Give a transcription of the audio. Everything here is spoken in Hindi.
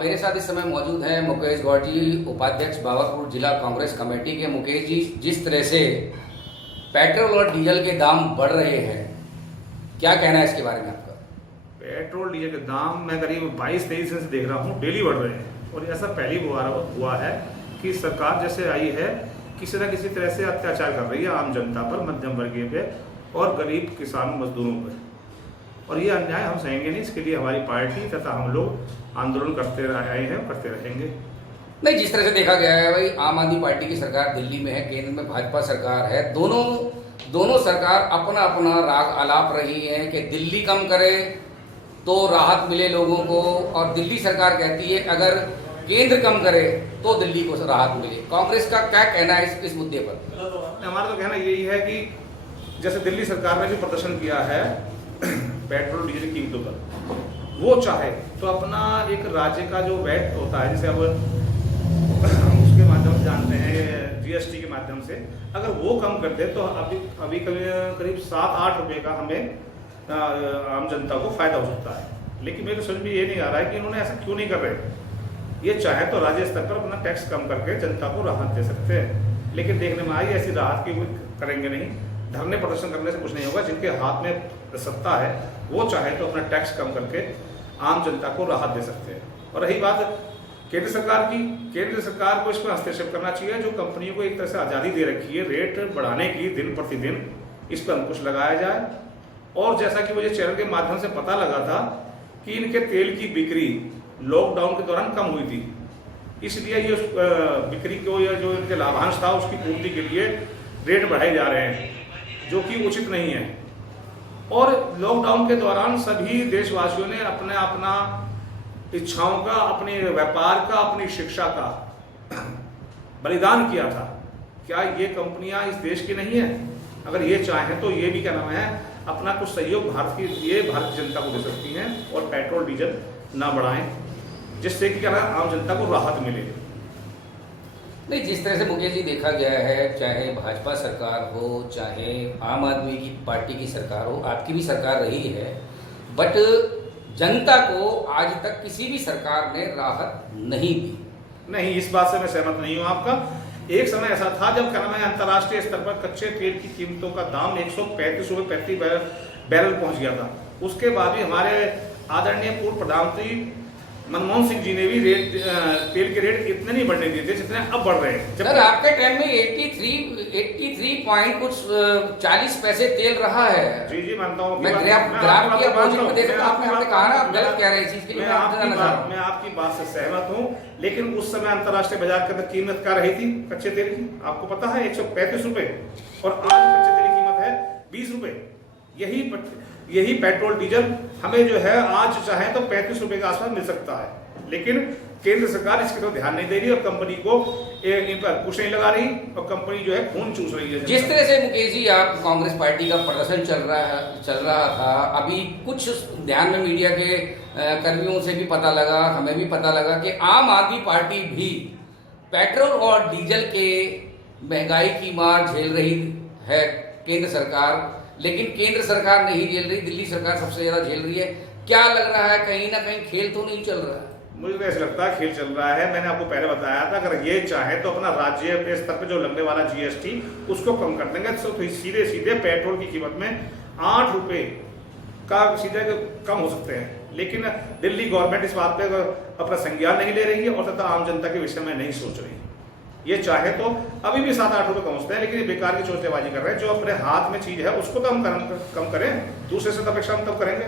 मेरे साथ इस समय मौजूद हैं मुकेश गौड़ जी, उपाध्यक्ष बाबरपुर जिला कांग्रेस कमेटी के। मुकेश जी, जिस तरह से पेट्रोल और डीजल के दाम बढ़ रहे हैं, क्या कहना है इसके बारे में आपका? पेट्रोल डीजल के दाम मैं करीब 22-23 दिन से देख रहा हूँ, डेली बढ़ रहे हैं। और ऐसा पहली बार हुआ है कि सरकार जैसे आई है किसी न किसी तरह से अत्याचार कर रही है आम जनता पर, मध्यम वर्गीय पे और गरीब किसान मजदूरों पर। और ये अन्याय हम सहेंगे नहीं। इसके लिए हमारी पार्टी तथा हम लोग आंदोलन करते आए हैं, करते रहेंगे। नहीं, जिस तरह से देखा गया है भाई, आम आदमी पार्टी की सरकार दिल्ली में है, केंद्र में भाजपा सरकार है, दोनों सरकार अपना अपना राग आलाप रही है कि दिल्ली कम करे तो राहत मिले लोगों को, और दिल्ली सरकार कहती है अगर केंद्र कम करे तो दिल्ली को राहत मिले। कांग्रेस का क्या कहना है इस मुद्दे पर? हमारा तो कहना यही है कि जैसे दिल्ली सरकार ने भी प्रदर्शन किया है पेट्रोल डीजल की कीमतों पर, वो चाहे तो अपना एक राज्य का जो वैट होता है, जैसे अब उसके माध्यम से जानते हैं जीएसटी के माध्यम से, अगर वो कम कर दे तो अभी करीब 7-8 रुपये का हमें आम जनता को फायदा हो सकता है। लेकिन मेरे समझ में ये नहीं आ रहा है कि इन्होंने ऐसा क्यों नहीं कर रहे। ये चाहे तो राज्य स्तर पर अपना टैक्स कम करके जनता को राहत दे सकते हैं, लेकिन देखने में आई ऐसी राहत की करेंगे नहीं। धरने प्रदर्शन करने से कुछ नहीं होगा। जिनके हाथ में सत्ता है वो चाहे तो अपना टैक्स कम करके आम जनता को राहत दे सकते हैं। और रही बात केंद्र सरकार की, केंद्र सरकार को इसमें हस्तक्षेप करना चाहिए। जो कंपनियों को एक तरह से आज़ादी दे रखी है रेट बढ़ाने की दिन प्रतिदिन, इस पर अंकुश लगाया जाए। और जैसा कि मुझे चैनल के माध्यम से पता लगा था कि इनके तेल की बिक्री लॉकडाउन के दौरान कम हुई थी, इसलिए ये बिक्री को या जो इनके लाभांश था उसकी पूर्ति के लिए रेट बढ़ाए जा रहे हैं, जो कि उचित नहीं है। और लॉकडाउन के दौरान सभी देशवासियों ने अपना इच्छाओं का, अपने व्यापार का, अपनी शिक्षा का बलिदान किया था। क्या ये कंपनियां इस देश की नहीं है? अगर ये चाहें तो ये भी क्या नाम है अपना कुछ सहयोग भारत की जनता को दे सकती हैं और पेट्रोल डीजल ना बढ़ाएं, जिससे कि क्या आम जनता को राहत मिले। नहीं, जिस तरह से मुकेश जी देखा गया है, चाहे भाजपा सरकार हो चाहे आम आदमी की पार्टी की सरकार हो, आपकी भी सरकार रही है, बट जनता को आज तक किसी भी सरकार ने राहत नहीं दी। नहीं, इस बात से मैं सहमत नहीं हूँ आपका। एक समय ऐसा था जब क्या नाम है अंतर्राष्ट्रीय स्तर पर कच्चे तेल की कीमतों का दाम 135 रुपये प्रति बैरल पहुंच गया था। उसके बाद भी हमारे आदरणीय पूर्व प्रधानमंत्री मनमोहन सिंह जी ने भी तेल के रेट इतने नहीं बढ़ने दिए थे जितने अब बढ़ रहे हैं। सर, आपके टाइम में 83 पॉइंट कुछ 40 पैसे तेल रहा है। जी जी, मानता हूँ। मैं ग्राफ की अपोजिट में देख रहा हूं, आपने कहा ना आप गलत कह रहे हैं इस चीज के लिए। मैं आपकी बात से सहमत हूँ, लेकिन उस समय अंतर्राष्ट्रीय बाजार के अंदर कीमत क्या रही थी कच्चे तेल की? आपको पता है 135 रुपए, और आज कच्चे तेल की कीमत है 20 रुपए। यही पेट्रोल डीजल हमें जो है आज चाहे तो 35 रुपए के आसपास मिल सकता है, लेकिन केंद्र सरकार इसकी तरफ ध्यान नहीं दे रही और कंपनी को इन पर कुछ नहीं लगा रही और कंपनी जो है खून चूस रही है। जिस तरह से मुकेश जी आप कांग्रेस पार्टी का प्रदर्शन चल रहा था, अभी कुछ ध्यान में मीडिया के कर्मियों से भी पता लगा, हमें भी पता लगा कि आम आदमी पार्टी भी पेट्रोल और डीजल के महंगाई की मार झेल रही है केंद्र सरकार, लेकिन केंद्र सरकार नहीं झेल रही, दिल्ली सरकार सबसे ज्यादा झेल रही है। क्या लग रहा है, कहीं ना कहीं खेल तो नहीं चल रहा है? मुझे तो ऐसा लगता है खेल चल रहा है। मैंने आपको पहले बताया था अगर ये चाहे तो अपना राज्य के स्तर पे जो लगने वाला जीएसटी उसको कम कर देंगे तो सीधे पेट्रोल की कीमत में 8 रुपए का सीधे कम हो सकते हैं। लेकिन दिल्ली गवर्नमेंट इस बात पे अपना संज्ञान नहीं ले रही है और तथा आम जनता के विषय में नहीं सोच रही। ये चाहे तो अभी भी 7-8 रुपए कम होते हैं, लेकिन ये बेकार की चोचलेबाजी कर रहे हैं। जो अपने हाथ में चीज है उसको तो हम कम करें, दूसरे से तो अपेक्षा हम तब करेंगे।